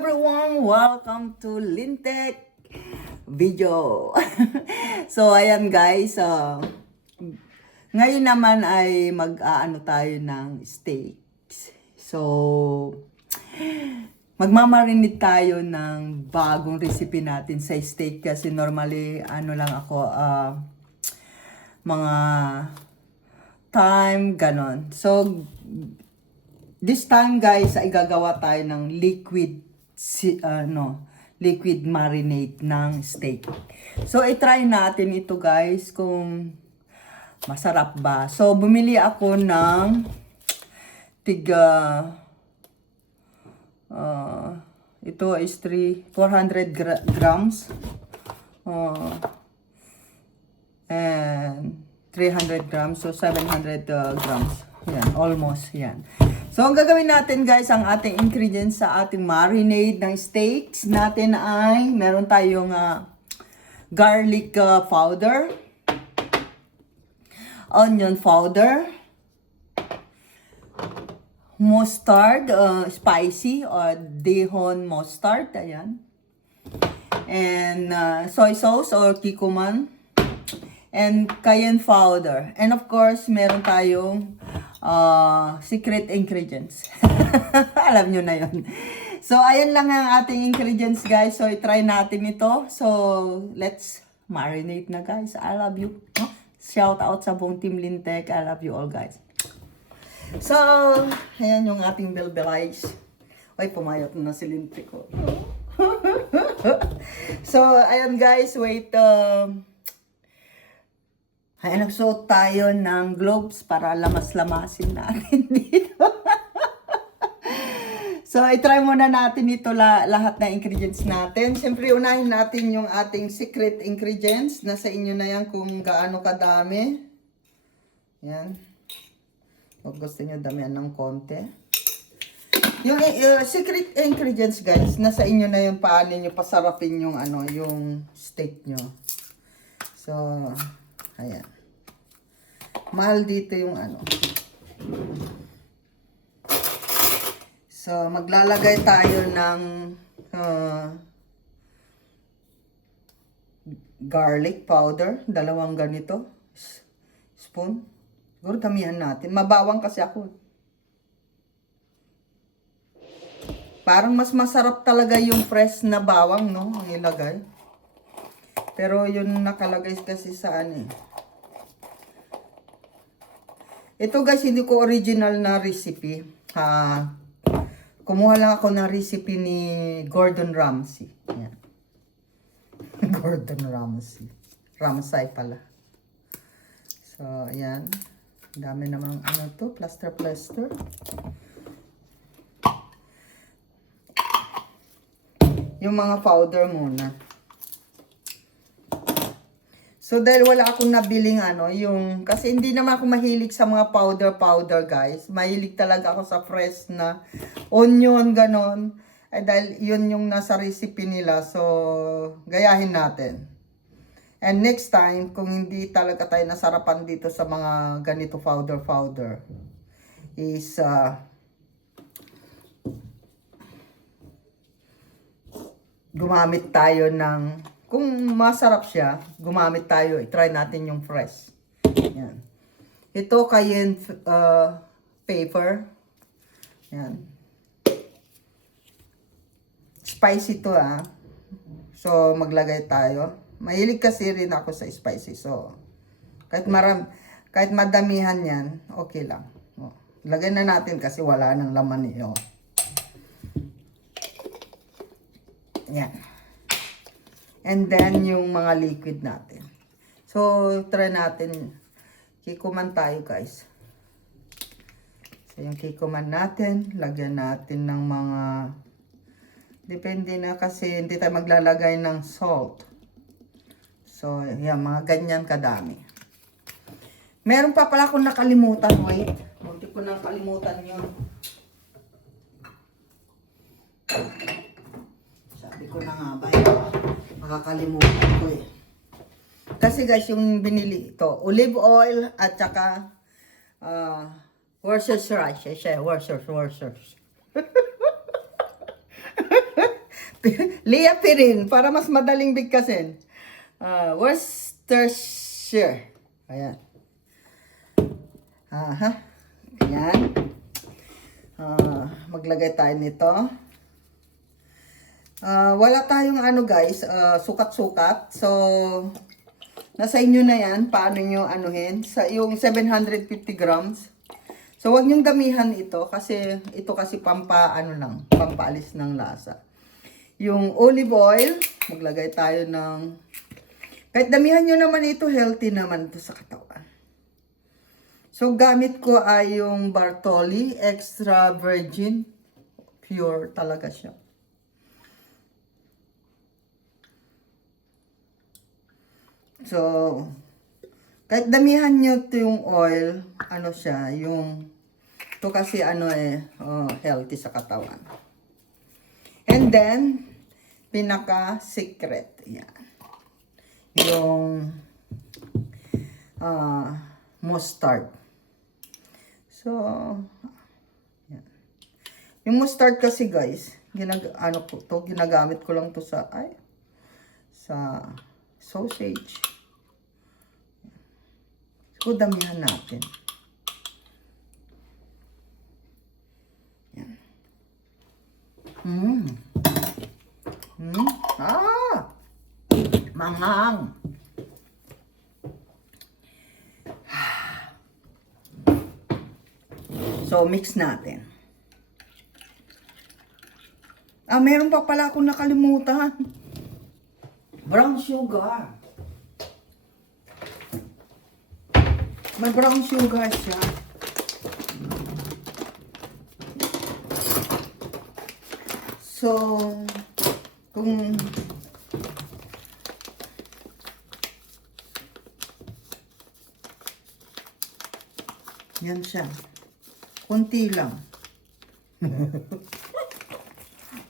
everyone! Welcome to Lintek video. So ayan guys, ngayon naman ay mag-aano tayo ng steaks. So magmamarinate tayo ng bagong recipe natin sa steak kasi normally ano lang ako mga time ganon. So this time guys ay gagawa tayo ng liquid marinade ng steak. So i-try natin ito guys kung masarap ba. So bumili ako ng ito is 400 grams and 300 grams, so 700 grams. Yan, almost yan. So, ang gagawin natin guys, ang ating ingredients sa ating marinade ng steaks natin ay meron tayong garlic powder, onion powder, mustard, spicy or Dehon mustard, ayan. And soy sauce or kikuman, and cayenne powder. And of course, meron tayong secret ingredients. Alam nyo na yun. So, ayan lang ang ating ingredients, guys. So, i-try natin ito. So, let's marinate na, guys. I love you. Shout out sa buong Team Lintek. I love you all, guys. So, ayan yung ating belbelize. Ay, pumayat na si Lintek ko. So, ayan, guys. Wait, ay, nagsuot tayo ng gloves para lamas-lamasin natin dito. So, i-try muna natin ito lahat na ingredients natin. Siyempre, unahin natin yung ating secret ingredients. Nasa inyo na yan kung gaano kadami. Yan. Kung gusto nyo damihan ng konti. Yung secret ingredients, guys, nasa inyo na yung paano nyo pasarapin yung, yung steak nyo. So, ayan. Mahal dito yung So, maglalagay tayo ng garlic powder. 2 ganito. Spoon. Siguro damihan natin. Mabawang kasi ako. Parang mas masarap talaga yung fresh na bawang, no? Ang ilagay. Pero yun nakalagay kasi sa Ito guys, hindi ko original na recipe. Kumuha lang ako ng recipe ni Gordon Ramsay. Yan. Gordon Ramsay. Ramsay pala. So, ayan. Dami namang plaster. Yung mga powder muna. So, dahil wala akong nabiling kasi hindi naman ako mahilig sa mga powder guys. Mahilig talaga ako sa fresh na onion, ganon. Ay, dahil yun yung nasa recipe nila. So, gayahin natin. And next time, kung hindi talaga tayo nasarapan dito sa mga ganito powder, is, gumamit tayo ng kung masarap siya, gumamit tayo. I-try natin yung fresh. Yan. Ito cayenne pepper. Yan. Spicy to So, maglagay tayo. Mahilig kasi rin ako sa spicy. So, kahit madamihan yan, okay lang. Lagay na natin kasi wala nang laman niyo. Yan. And then, yung mga liquid natin. So, try natin. Kikuman tayo, guys. So, yung kikuman natin, lagyan natin ng mga... Depende na kasi hindi tayo maglalagay ng salt. So, yan, mga ganyan kadami. Meron pa pala akong nakalimutan. Wait. Munti ko nang kalimutan yun. Sabi ko na nga ba yun? Makakalimutan ko Kasi guys, yung binili ito, olive oil at saka Worcestershire rice. Worcestershire. Liapirin, para mas madaling bigkasin. Worcestershire. Ayan. Aha. Ayan. Maglagay tayo nito. Wala tayong ano guys, sukat-sukat. So, nasa inyo na yan, paano nyo anuhin. Yung 750 grams. So, wag nyong damihan ito kasi ito kasi pampaalis ng lasa. Yung olive oil, maglagay tayo ng, kahit damihan nyo naman ito, healthy naman ito sa katawan. So, gamit ko ay yung Bartoli Extra Virgin. Pure talaga siya. So, kahit damihan nyo ito yung oil, ano siya, ito kasi healthy sa katawan. And then, pinaka-secret, yan. Yung mustard. So, yan. Yung mustard kasi guys, ginagamit ko lang to sa sausage. So, damihan natin. Yan. Manghang. So, mix natin. Meron pa pala akong nakalimutan. Brown sugar. May brown sugar siya. So, kung yan siya. Kunti lang.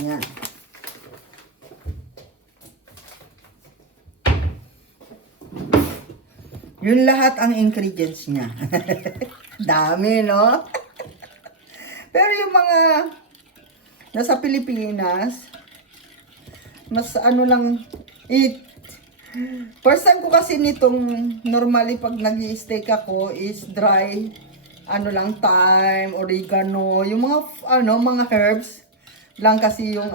Yan. Yun lahat ang ingredients niya. Dami, no? Pero yung mga nasa Pilipinas, mas lang, first time ko kasi nitong, normally pag nag-i-steak ako is dry, thyme, oregano, yung mga herbs lang kasi yung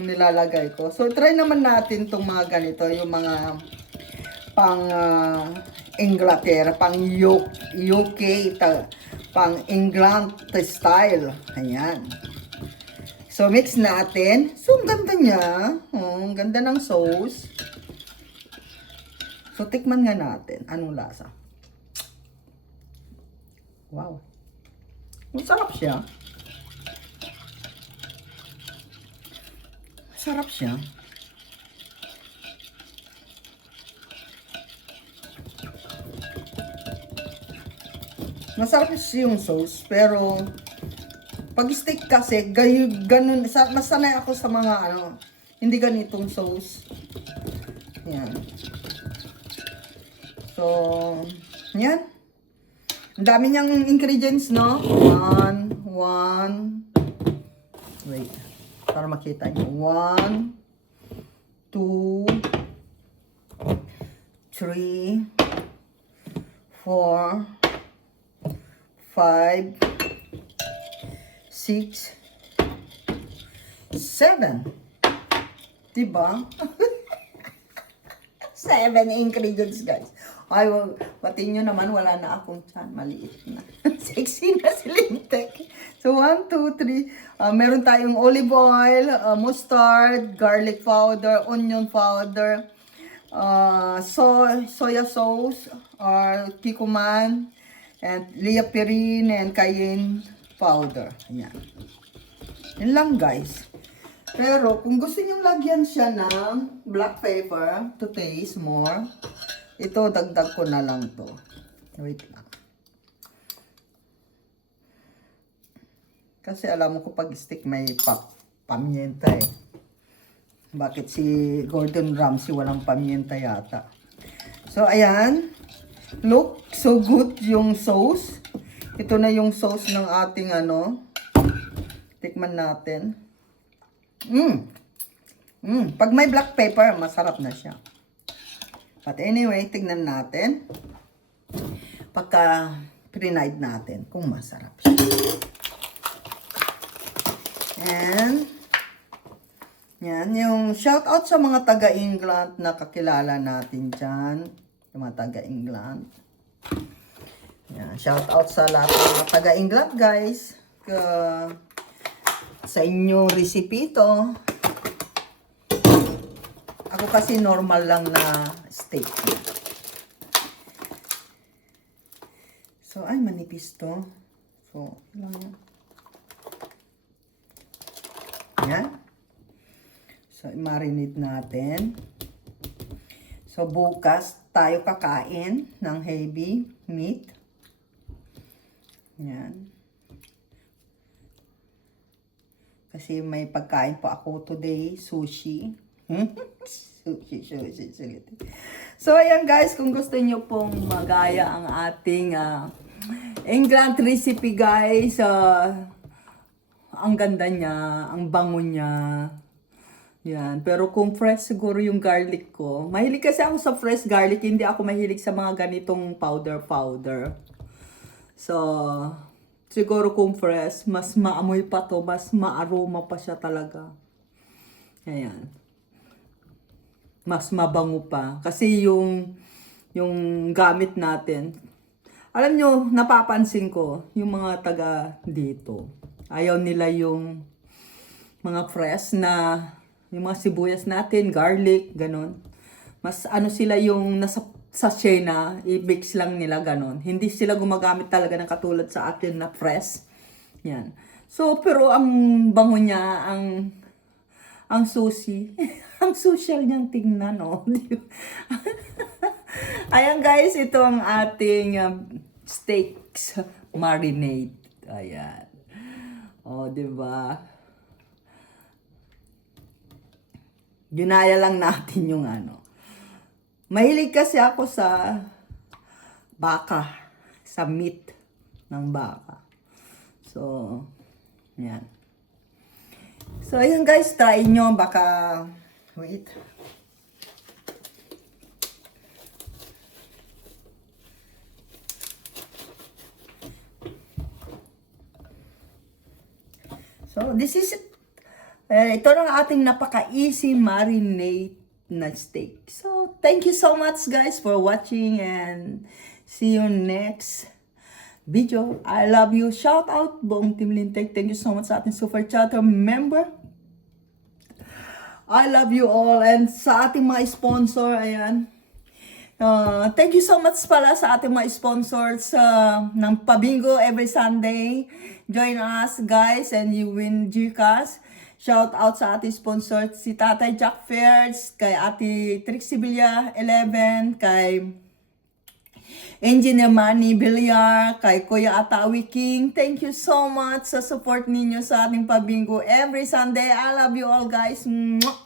nilalagay ko. So, try naman natin tong mga ganito, yung mga pang Inglaterra, pang UK, pang England style. Ayan. So, mix natin. So, ang ganda niya. Ang ganda ng sauce. So, tikman nga natin. Anong lasa? Wow. Masarap siya. Masarap siya. Masarap yung sauce, pero pag steak kasi, ganun, mas sanay ako sa mga hindi ganitong sauce. Yan. So, yan. Ang dami niyang ingredients, no? Wait, para makita niyo. 1, 2, 3, 4, 5, 6, 7. Diba? 7 ingredients, guys. Ay, pati nyo naman, wala na akong tiyan. Maliit na. Sexy na si Lintek. So, 1, 2, 3. Meron tayong olive oil, mustard, garlic powder, onion powder, soya sauce, or kikuman, and liapirin, and cayenne powder. Ayan. Yan lang, guys. Pero, kung gusto nyo lagyan siya ng black pepper to taste more, ito, dagdag ko na lang to. Wait lang. Kasi alam mo ko pag stick may pamienta eh. Bakit si Gordon Ramsay walang pamienta yata? So, ayan. Look, so good yung sauce. Ito na yung sauce ng ating Tikman natin. Pag may black pepper, masarap na siya. But anyway, tignan natin. Pagka pre-night natin, kung masarap siya. And, yan, yung shout out sa mga taga-England na kakilala natin dyan. Yung mga taga-England. Yan, shout out sa lahat ng mga taga-England, guys. Sa inyong recipe ito. Ako kasi normal lang na steak. So, ay, manipis to. So, lang yan. Yan. So, i-marinate natin. So, bukas tayo kakain ng heavy meat. Yan. Kasi may pagkain po ako today, sushi. Sushi. So, ayan guys, kung gusto nyo pong magaya ang ating England recipe guys, ang ganda niya, ang bango niya. Yan. Pero kung fresh siguro yung garlic ko, mahilig kasi ako sa fresh garlic, hindi ako mahilig sa mga ganitong powder. So, siguro kung fresh, mas maamoy pa to, mas maaroma pa siya talaga. Ayan. Mas mabango pa. Kasi yung gamit natin, alam nyo, napapansin ko, yung mga taga dito, ayaw nila yung mga fresh na, yung mga sibuyas natin, garlic, ganon. Mas ano sila yung nasa sachet na, i-mix lang nila ganon. Hindi sila gumagamit talaga ng katulad sa atin na fresh. Yan. So, pero ang bango niya, ang sushi. Ang social niyang tingnan, no? Ayan guys, ito ang ating steaks marinade. Ayan. O, diba? Ginaya lang natin yung ano. Mahilig kasi ako sa baka. Sa meat ng baka. So, yan. So, ayan guys, try nyo. Baka, wait. So, this is it. Ito na ating napaka-easy marinade na steak. So, thank you so much guys for watching and see you next video. I love you. Shout out buong Team Lintec. Thank you so much sa ating super chatter member. I love you all. And sa ating mga sponsor, ayan. Thank you so much pala sa ating mga sponsors ng Pabingo every Sunday. Join us guys and you win GCash. Shout out sa ating sponsor si Tatay Jack Fairs, kay Ate Trixie Villa 11, kay Engineer Manny Villar, kay Kuya Atawi King. Thank you so much sa support ninyo sa ating Pabingo every Sunday. I love you all guys. Mwah!